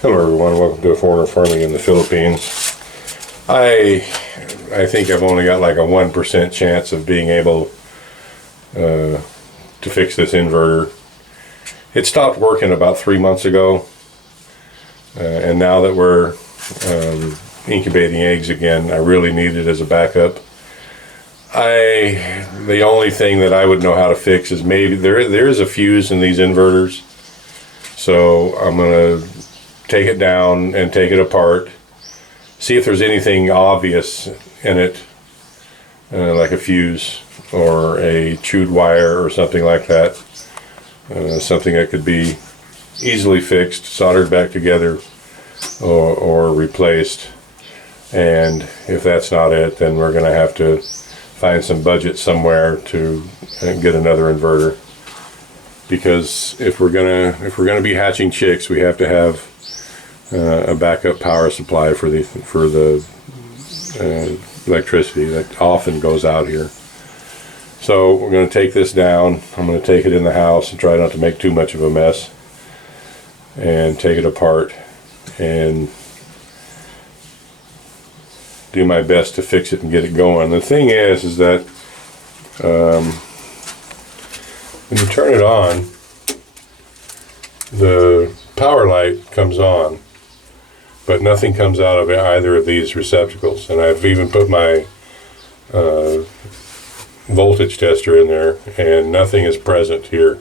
Hello everyone, welcome to Foreigner Farming in the Philippines. I think I've only got like a 1% chance of being able to fix this inverter. It stopped working about 3 months ago, and now that we're incubating eggs again, I really need it as a backup. The only thing that I would know how to fix is maybe there is a fuse in these inverters, so I'm gonna take it down and take it apart, see if there's anything obvious in it, like a fuse or a chewed wire or something like that, something that could be easily fixed, soldered back together, or replaced. And if that's not it, then we're going to have to find some budget somewhere to get another inverter, because if we're gonna be hatching chicks, we have to have a backup power supply for the electricity that often goes out here. So we're going to take this down. I'm going to take it in the house and try not to make too much of a mess, and take it apart and do my best to fix it and get it going. The thing is that when you turn it on, the power light comes on, but nothing comes out of either of these receptacles. And I've even put my voltage tester in there, and nothing is present here.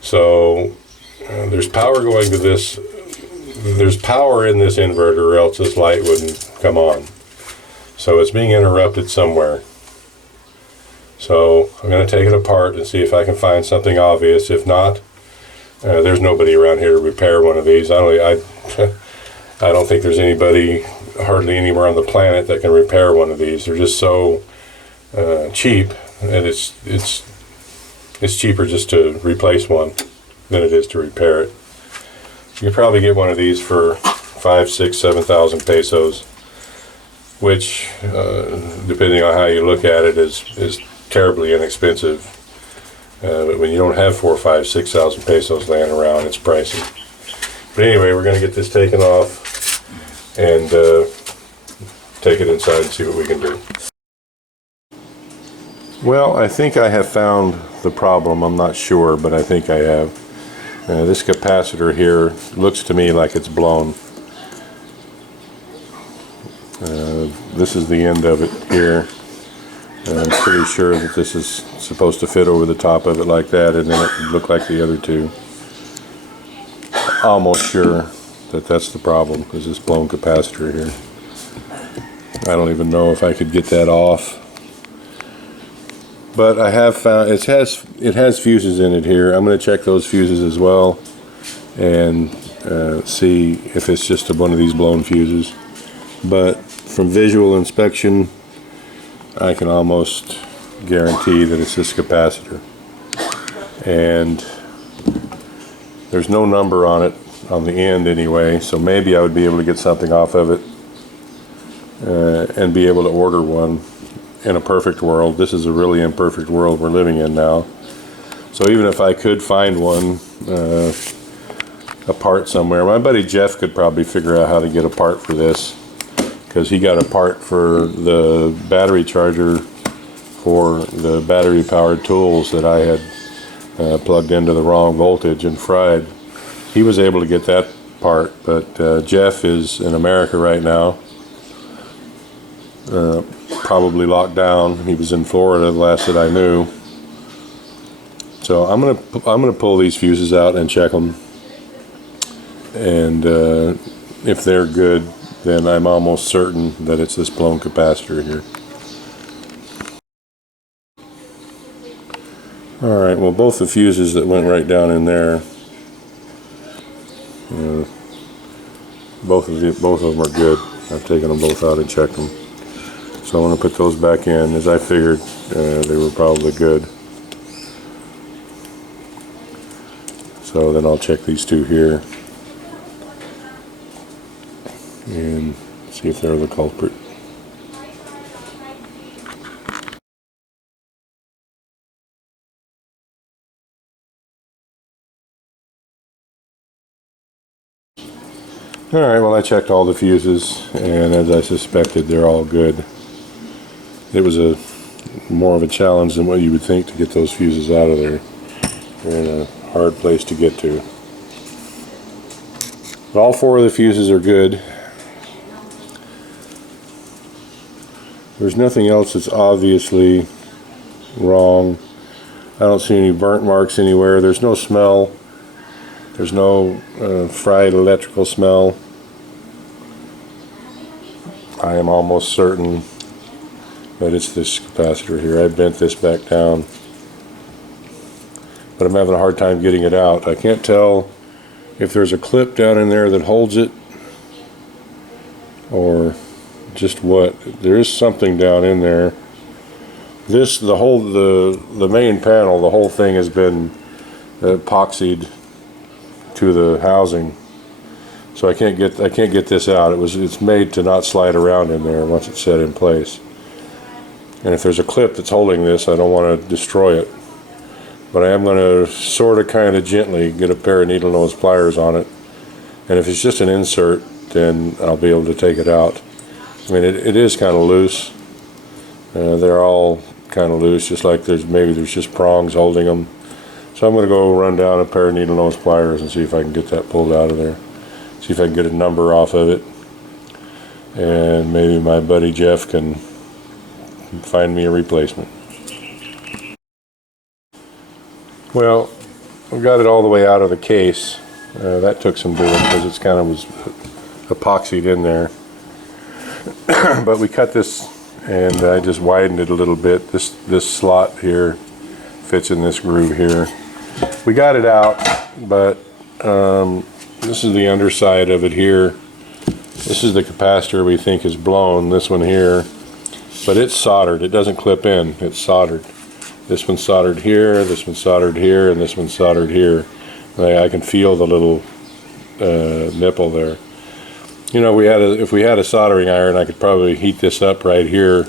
So there's power going to this. There's power in this inverter, or else this light wouldn't come on. So it's being interrupted somewhere. So I'm going to take it apart and see if I can find something obvious. If not, there's nobody around here to repair one of these. I don't think there's anybody, hardly anywhere on the planet, that can repair one of these. They're just so cheap, and it's cheaper just to replace one than it is to repair it. You can probably get one of these for 5, 6, 7,000 pesos, which, depending on how you look at it, is terribly inexpensive. But when you don't have 4, 5, 6,000 pesos laying around, it's pricey. But anyway, we're going to get this taken off and take it inside and see what we can do. Well, I think I have found the problem. I'm not sure, but I think I have. This capacitor here looks to me like it's blown. This is the end of it here. I'm pretty sure that this is supposed to fit over the top of it like that, and then it would look like the other two. Almost sure that that's the problem, is this blown capacitor here. I don't even know if I could get that off, but I have found it has fuses in it here. I'm going to check those fuses as well and see if it's just one of these blown fuses. But from visual inspection, I can almost guarantee that it's this capacitor, and there's no number on it on the end anyway, so maybe I would be able to get something off of it and be able to order one in a perfect world. This is a really imperfect world we're living in now. So even if I could find one, a part somewhere, my buddy Jeff could probably figure out how to get a part for this, because he got a part for the battery charger for the battery powered tools that I had plugged into the wrong voltage and fried. He was able to get that part, but Jeff is in America right now, probably locked down. He was in Florida the last that I knew. So I'm gonna pull these fuses out and check them, and if they're good, then I'm almost certain that it's this blown capacitor here. Alright, well, both the fuses that went right down in there, both of them are good. I've taken them both out and checked them. So I want to put those back in, as I figured they were probably good. So then I'll check these two here and see if they're the culprit. Alright, well, I checked all the fuses, and as I suspected, they're all good. It was more of a challenge than what you would think to get those fuses out of there. They're in a hard place to get to. But all 4 of the fuses are good. There's nothing else that's obviously wrong. I don't see any burnt marks anywhere. There's no smell. There's no fried electrical smell. I am almost certain that it's this capacitor here. I bent this back down, but I'm having a hard time getting it out. I can't tell if there's a clip down in there that holds it or just what. There is something down in there. The main panel, the whole thing has been epoxied to the housing, so I can't get this out. It's made to not slide around in there once it's set in place. And if there's a clip that's holding this, I don't want to destroy it. But I am going to sort of kind of gently get a pair of needle nose pliers on it. And if it's just an insert, then I'll be able to take it out. I mean, it is kind of loose. They're all kind of loose, just like there's just prongs holding them. So I'm going to go run down a pair of needle nose pliers and see if I can get that pulled out of there. See if I can get a number off of it. And maybe my buddy Jeff can find me a replacement. Well, we got it all the way out of the case. That took some doing because it's kind of was epoxied in there. But we cut this and I just widened it a little bit. This slot here fits in this groove here. We got it out, but this is the underside of it here. This is the capacitor we think is blown, this one here. But it's soldered. It doesn't clip in. It's soldered. This one's soldered here, this one's soldered here, and this one's soldered here. I can feel the little nipple there. You know, if we had a soldering iron, I could probably heat this up right here,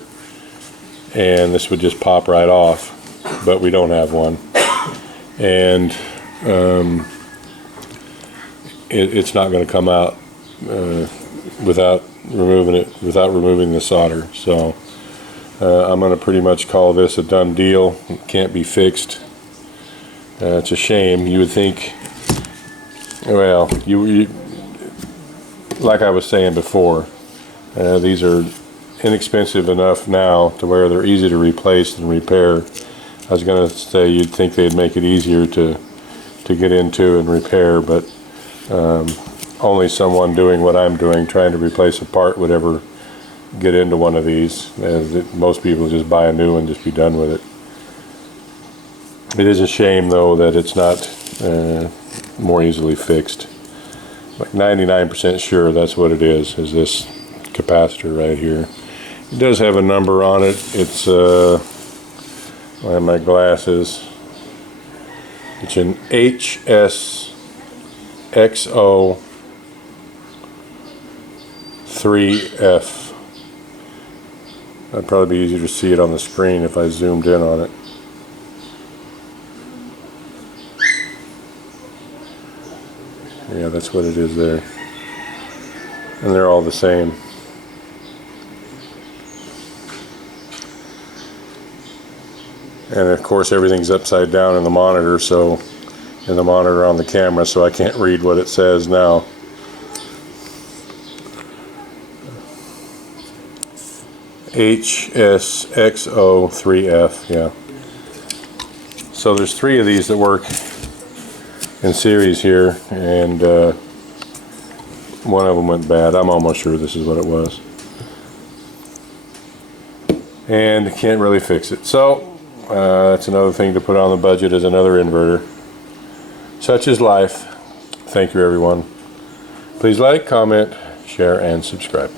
and this would just pop right off. But we don't have one, and it's not going to come out without removing the solder. So I'm going to pretty much call this a done deal. It can't be fixed. It's a shame. You would think, well, you like I was saying before, these are inexpensive enough now to where they're easy to replace and repair. I was going to say you'd think they'd make it easier to get into and repair, but only someone doing what I'm doing, trying to replace a part, would ever get into one of these. Most people just buy a new one and just be done with it. It is a shame though that it's not more easily fixed. Like 99% sure that's what it is this capacitor right here. It does have a number on it. It's I have my glasses. It's an HSXO 3F. That'd probably be easier to see it on the screen if I zoomed in on it. Yeah, that's what it is there. And they're all the same. And of course everything's upside down in the monitor, so in the monitor on the camera, so I can't read what it says now. HSXO3F, yeah. So there's 3 of these that work in series here, and one of them went bad. I'm almost sure this is what it was. And can't really fix it. So that's another thing to put on the budget, is another inverter. Such is life. Thank you, everyone. Please like, comment, share, and subscribe.